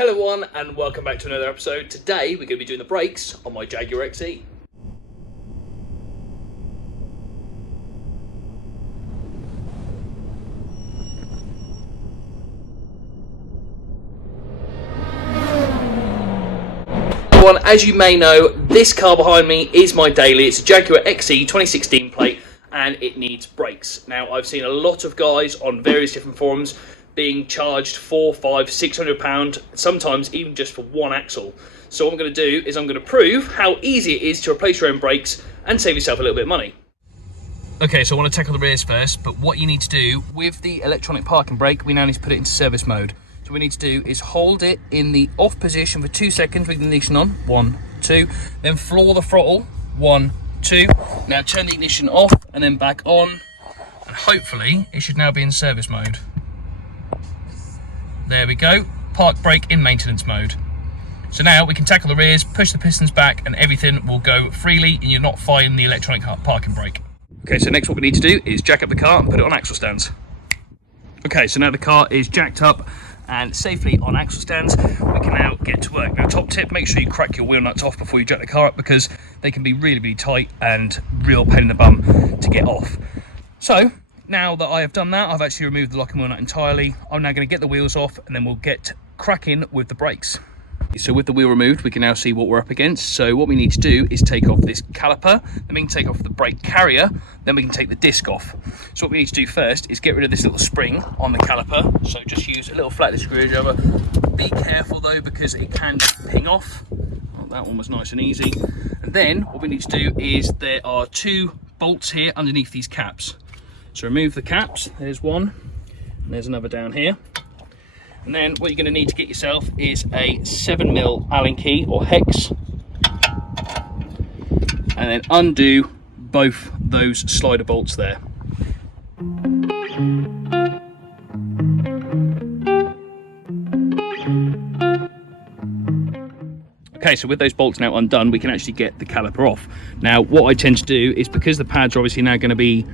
Hello everyone and welcome back to another episode. Today we're going to be doing the brakes on my Jaguar XE. Everyone, as you may know, this car behind me is my daily. It's a Jaguar XE 2016 plate and it needs brakes. Now I've seen a lot of guys on various different forums being charged £400, £500, £600, sometimes even just for one axle. So what I'm going to do is I'm going to prove how easy it is to replace your own brakes and save yourself a little bit of money. Okay, so I want to tackle the rears first, but what you need to do with the electronic parking brake, we now need to put it into service mode. So what we need to do is hold it in the off position for 2 seconds with the ignition on, 1, 2, then floor the throttle, 1, 2. Now turn the ignition off and then back on, and hopefully it should now be in service mode. There we go, park brake in maintenance mode. So now we can tackle the rears, push the pistons back, and everything will go freely and you're not firing the electronic parking brake. Okay, so next what we need to do is jack up the car and put it on axle stands. Okay, so now the car is jacked up and safely on axle stands, we can now get to work. Now top tip, make sure you crack your wheel nuts off before you jack the car up because they can be really tight and real pain in the bum to get off. So now that I have done that, I've actually removed the locking wheel nut entirely. I'm now going to get the wheels off and then we'll get cracking with the brakes. So with the wheel removed, we can now see what we're up against. So what we need to do is take off this caliper, then we can take off the brake carrier, then we can take the disc off. So what we need to do first is get rid of this little spring on the caliper. So just use a little flathead screwdriver. Be careful though, because it can ping off. Oh, that one was nice and easy. And then what we need to do is there are 2 bolts here underneath these caps. So remove the caps, there's one, and there's another down here. And then what you're going to need to get yourself is a 7mm Allen key or hex, and then undo both those slider bolts there. Okay, so with those bolts now undone, we can actually get the caliper off. Now what I tend to do is, because the pads are obviously now going to be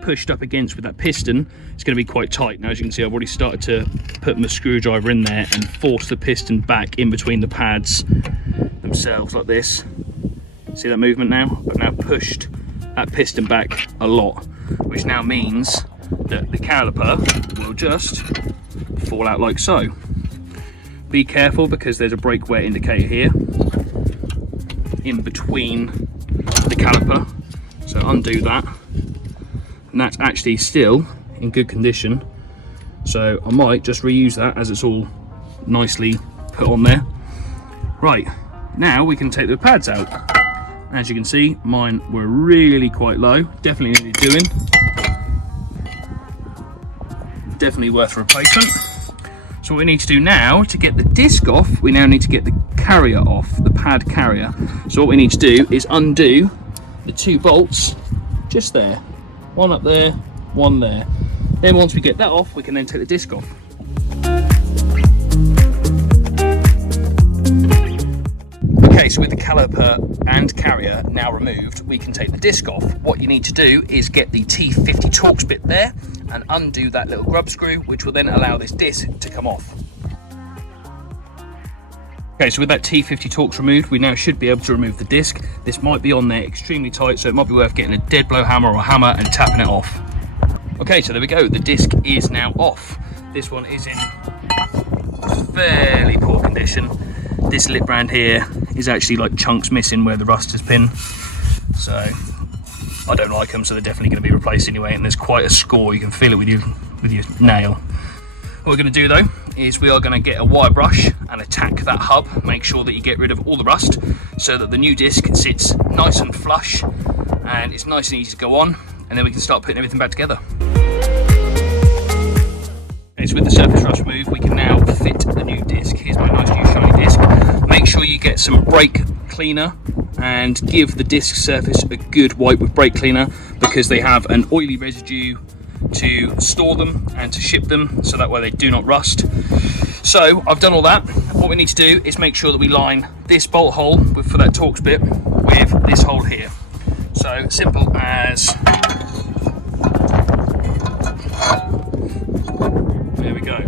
pushed up against with that piston, it's going to be quite tight. Now as you can see, I've already started to put my screwdriver in there and force the piston back in between the pads themselves like this. See that movement now? I've now pushed that piston back a lot, which now means that the caliper will just fall out like so. Be careful because there's a brake wear indicator here in between the caliper, so undo that. And that's actually still in good condition, so I might just reuse that as it's all nicely put on there. Right, now we can take the pads out. As you can see, mine were really quite low, definitely needed doing, definitely worth a replacement. So what we need to do now to get the disc off, we now need to get the carrier off, the pad carrier. So what we need to do is undo the 2 bolts just there. One up there, one there. Then once we get that off, we can then take the disc off. Okay, so with the caliper and carrier now removed, we can take the disc off. What you need to do is get the T50 Torx bit there and undo that little grub screw, which will then allow this disc to come off. Okay, so with that T50 Torx removed, we now should be able to remove the disc. This might be on there extremely tight, so it might be worth getting a dead blow hammer or a hammer and tapping it off. Okay, so there we go, the disc is now off. This one is in fairly poor condition. This lip round here is actually like chunks missing where the rust has been. So I don't like them, so they're definitely going to be replaced anyway, and there's quite a score, you can feel it with your nail. What we're going to do though is we are going to get a wire brush and attack that hub, make sure that you get rid of all the rust so that the new disc sits nice and flush and it's nice and easy to go on, and then we can start putting everything back together. Okay, so with the surface rust removed, we can now fit the new disc. Here's my nice new shiny disc. Make sure you get some brake cleaner and give the disc surface a good wipe with brake cleaner, because they have an oily residue to store them and to ship them, so that way they do not rust. So I've done all that. What we need to do is make sure that we line this bolt hole for that Torx bit with this hole here. So simple as, there we go.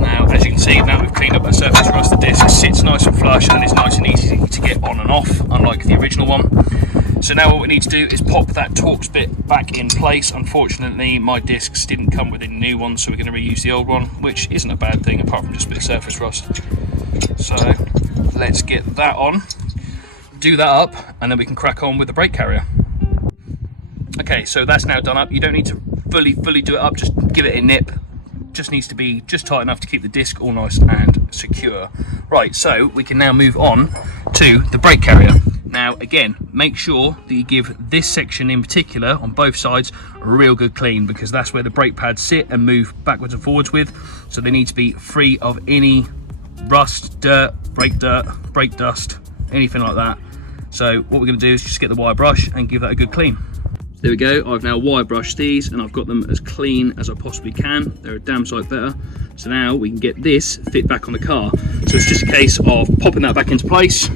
Now as you can see, now we've cleaned up that surface rust, the disc sits nice and flush and it's nice and easy to get on and off, unlike the original one. So now what we need to do is pop that Torx bit back in place. Unfortunately, my discs didn't come with a new one, so we're going to reuse the old one, which isn't a bad thing apart from just a bit of surface rust. So let's get that on, do that up, and then we can crack on with the brake carrier. Okay, so that's now done up. You don't need to fully do it up, just give it a nip. Just needs to be just tight enough to keep the disc all nice and secure. Right, so we can now move on to the brake carrier. Now again, make sure that you give this section in particular on both sides a real good clean, because that's where the brake pads sit and move backwards and forwards with. So they need to be free of any rust, dirt, brake dust, anything like that. So what we're going to do is just get the wire brush and give that a good clean. There we go, I've now wire brushed these and I've got them as clean as I possibly can. They're a damn sight better. So now we can get this fit back on the car. So it's just a case of popping that back into place,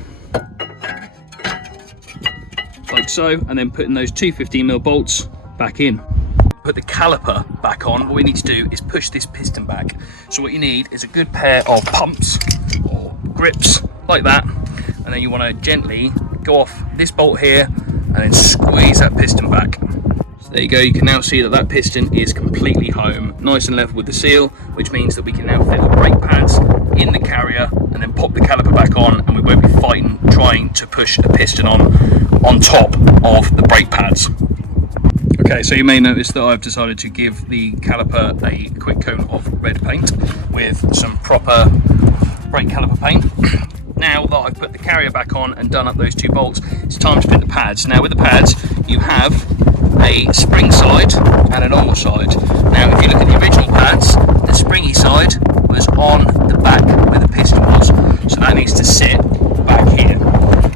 like so, and then putting those two 15mm bolts back in. Put the caliper back on, what we need to do is push this piston back. So what you need is a good pair of pumps or grips like that, and then you want to gently go off this bolt here and then squeeze that piston back. So there you go, you can now see that that piston is completely home, nice and level with the seal, which means that we can now fit the brake pads in the carrier and then pop the caliper back on, and we won't be fighting trying to push the piston on top of the brake pads. Okay, so you may notice that I've decided to give the caliper a quick coat of red paint with some proper brake caliper paint. Now that I've put the carrier back on and done up those two bolts, it's time to fit the pads. Now with the pads, you have a spring side and a normal side. Now if you look at the original pads, the springy side was on the back where the piston was. So that needs to sit back here.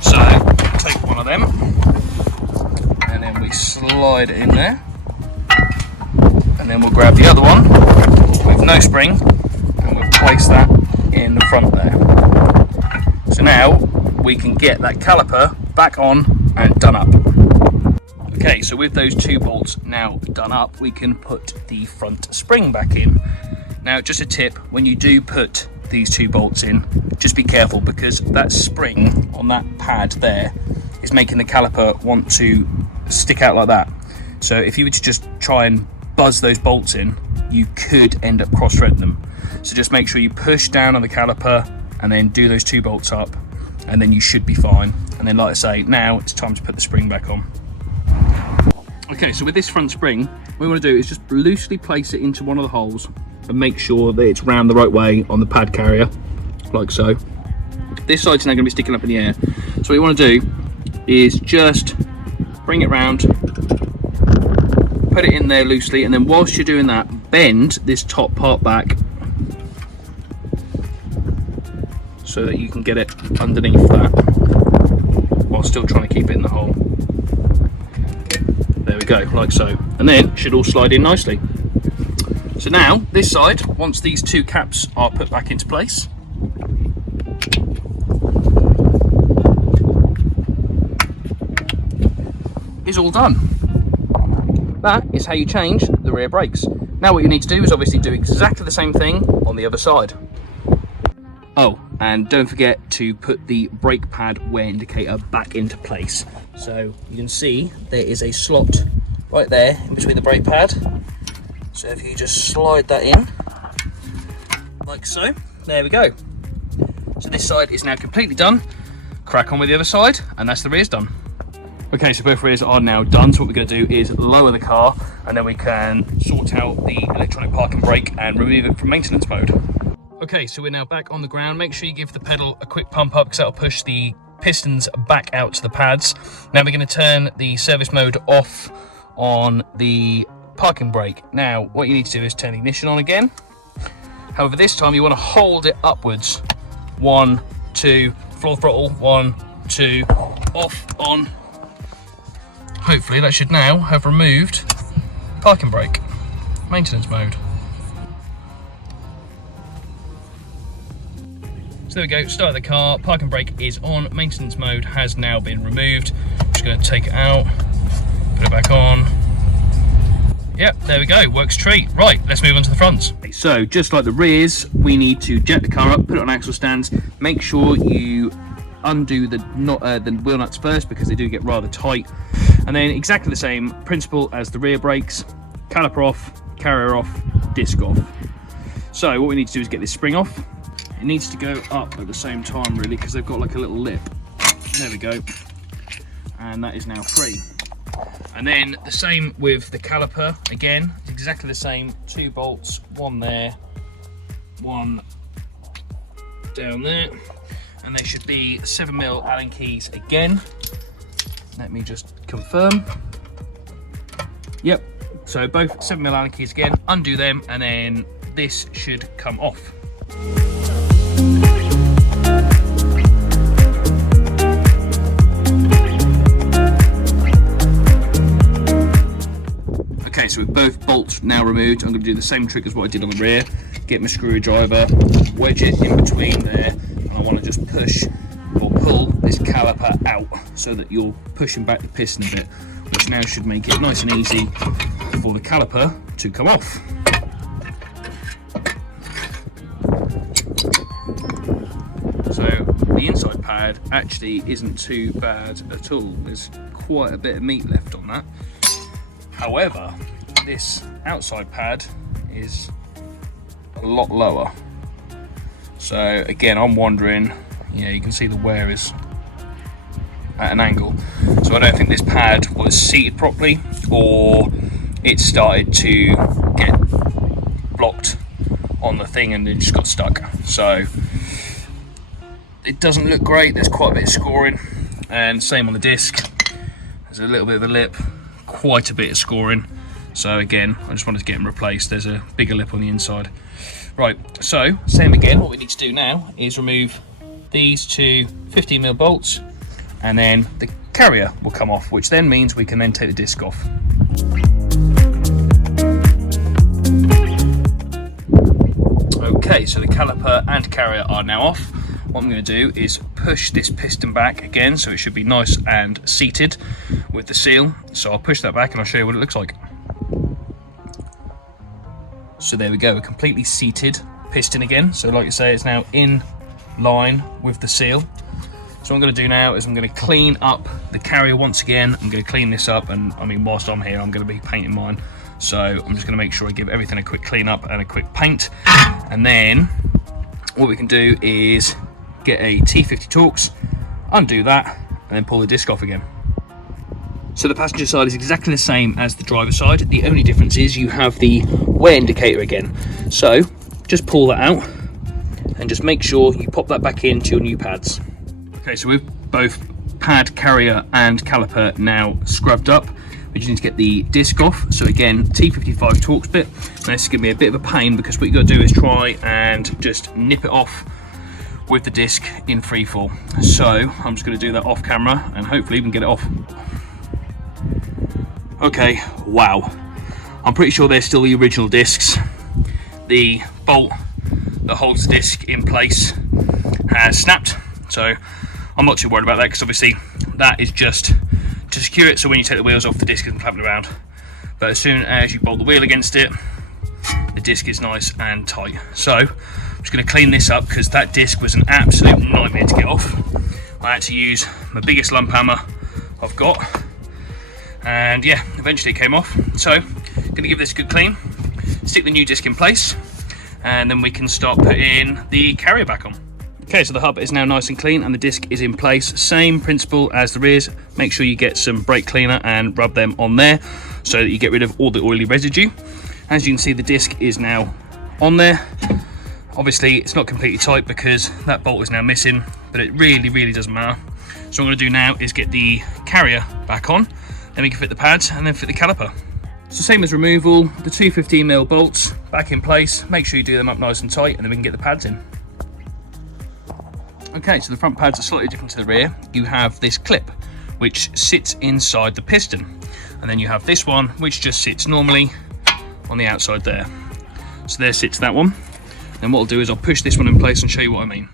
So take one of them and then we slide it in there. And then we'll grab the other one with no spring and we'll place that in the front there. So now we can get that caliper back on and done up. Okay, so with those two bolts now done up, we can put the front spring back in. Now just a tip, when you do put these two bolts in, just be careful, because that spring on that pad there is making the caliper want to stick out like that. So if you were to just try and buzz those bolts in, you could end up cross-threading them. So just make sure you push down on the caliper and then do those two bolts up, and then you should be fine. And then, like I say, now it's time to put the spring back on. Okay, so with this front spring, what we want to do is just loosely place it into one of the holes and make sure that it's round the right way on the pad carrier, like so. This side's now going to be sticking up in the air. So what you want to do is just bring it round, put it in there loosely, and then whilst you're doing that, bend this top part back so that you can get it underneath that while still trying to keep it in the hole. There we go, like so. And then it should all slide in nicely. So now, this side, once these two caps are put back into place, is all done. That is how you change the rear brakes. Now what you need to do is obviously do exactly the same thing on the other side. Oh, and don't forget to put the brake pad wear indicator back into place. So you can see there is a slot right there in between the brake pad. So if you just slide that in, like so, there we go. So this side is now completely done. Crack on with the other side, and that's the rears done. Okay, so both rears are now done. So what we're going to do is lower the car, and then we can sort out the electronic parking brake and remove it from maintenance mode. Okay, so we're now back on the ground. Make sure you give the pedal a quick pump up, because that'll push the pistons back out to the pads. Now we're going to turn the service mode off on the parking brake. Now what you need to do is turn the ignition on again. However, this time you want to hold it upwards. 1, 2, full throttle, 1, 2, off, on. Hopefully that should now have removed parking brake, maintenance mode. So there we go, start the car, parking brake is on, maintenance mode has now been removed. I'm just going to take it out, put it back on, Yep, there we go, works treat. Right, let's move on to the fronts. So, just like the rears, we need to jack the car up, put it on axle stands, make sure you undo the wheel nuts first because they do get rather tight. And then exactly the same principle as the rear brakes, caliper off, carrier off, disc off. So what we need to do is get this spring off. It needs to go up at the same time really because they've got like a little lip. There we go. And that is now free. And then the same with the caliper. Again, it's exactly the same. 2 bolts, one there, one down there. And there should be 7mm Allen keys again. Let me just confirm. Yep, so both 7mm Allen keys again, undo them, and then this should come off. Okay, so with both bolts now removed, I'm going to do the same trick as what I did on the rear. Get my screwdriver, wedge it in between there, and I want to just push or pull this caliper out so that you're pushing back the piston a bit, which now should make it nice and easy for the caliper to come off. So the inside pad actually isn't too bad at all. There's quite a bit of meat left on that. However, this outside pad is a lot lower. So again, I'm wondering, you can see the wear is at an angle. So I don't think this pad was seated properly, or it started to get blocked on the thing and it just got stuck. So it doesn't look great. There's quite a bit of scoring, and same on the disc. There's a little bit of a lip, quite a bit of scoring. So again, I just wanted to get them replaced. There's a bigger lip on the inside. Right, so same again. What we need to do now is remove these 2 15mm bolts, and then the carrier will come off, which then means we can then take the disc off. Okay, so the caliper and carrier are now off. What I'm going to do is push this piston back again, so it should be nice and seated with the seal. So I'll push that back and I'll show you what it looks like. So there we go, a completely seated piston again. So like I say, it's now in line with the seal. So what I'm going to do now is I'm going to clean up the carrier once again. I'm going to clean this up, and I mean, whilst I'm here, I'm going to be painting mine. So I'm just going to make sure I give everything a quick clean up and a quick paint. And then what we can do is get a T50 Torx, undo that, and then pull the disc off again. So the passenger side is exactly the same as the driver side. The only difference is you have the wear indicator again. So just pull that out and just make sure you pop that back into your new pads. Okay, so with both pad, carrier and caliper now scrubbed up, we just need to get the disc off. So again, T55 Torx bit. And this is going to be a bit of a pain because what you got to do is try and just nip it off with the disc in free fall. So I'm just going to do that off camera and hopefully we can get it off. Okay, wow. I'm pretty sure they're still the original discs. The bolt that holds the disc in place has snapped. So I'm not too worried about that because obviously that is just to secure it, so when you take the wheels off, the disc isn't flapping around. But as soon as you bolt the wheel against it, the disc is nice and tight. So I'm just going to clean this up because that disc was an absolute nightmare to get off. I had to use my biggest lump hammer I've got, and yeah, eventually it came off. So I'm going to give this a good clean, stick the new disc in place, and then we can start putting the carrier back on. Okay, so the hub is now nice and clean and the disc is in place. Same principle as the rears. Make sure you get some brake cleaner and rub them on there so that you get rid of all the oily residue. As you can see, the disc is now on there. Obviously it's not completely tight because that bolt is now missing, but it really doesn't matter. So what I'm going to do now is get the carrier back on, then we can fit the pads and then fit the caliper. So same as removal, the 2 15mm bolts back in place. Make sure you do them up nice and tight, and then we can get the pads in. Okay, so the front pads are slightly different to the rear. You have this clip which sits inside the piston, and then you have this one which just sits normally on the outside there. So there sits that one. Then what I'll do is I'll push this one in place and show you what I mean.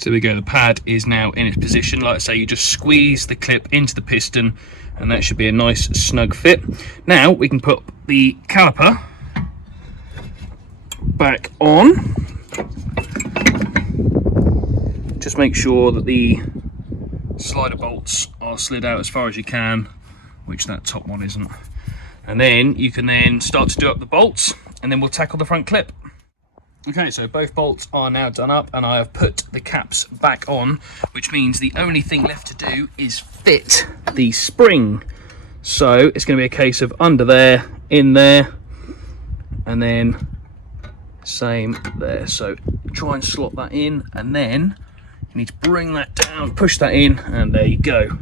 So there we go, the pad is now in its position. Like I say, you just squeeze the clip into the piston and that should be a nice snug fit. Now we can put the caliper back on. Just make sure that the slider bolts are slid out as far as you can, which that top one isn't. And then you can then start to do up the bolts and then we'll tackle the front clip. Okay, so both bolts are now done up and I have put the caps back on, which means the only thing left to do is fit the spring. So it's going to be a case of under there, in there, and then same there. So try and slot that in and then you need to bring that down, push that in, and there you go.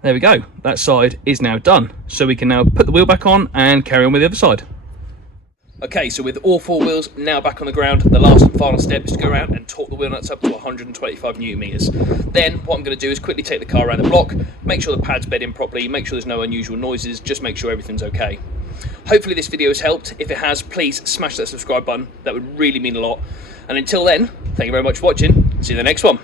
There we go, that side is now done. So we can now put the wheel back on and carry on with the other side. Okay, so with all four wheels now back on the ground, the last and final step is to go around and torque the wheel nuts up to 125 newton meters. Then what I'm going to do is quickly take the car around the block, make sure the pad's bed in properly, make sure there's no unusual noises, just make sure everything's okay. Hopefully this video has helped. If it has, please smash that subscribe button. That would really mean a lot. And until then, thank you very much for watching. See you in the next one.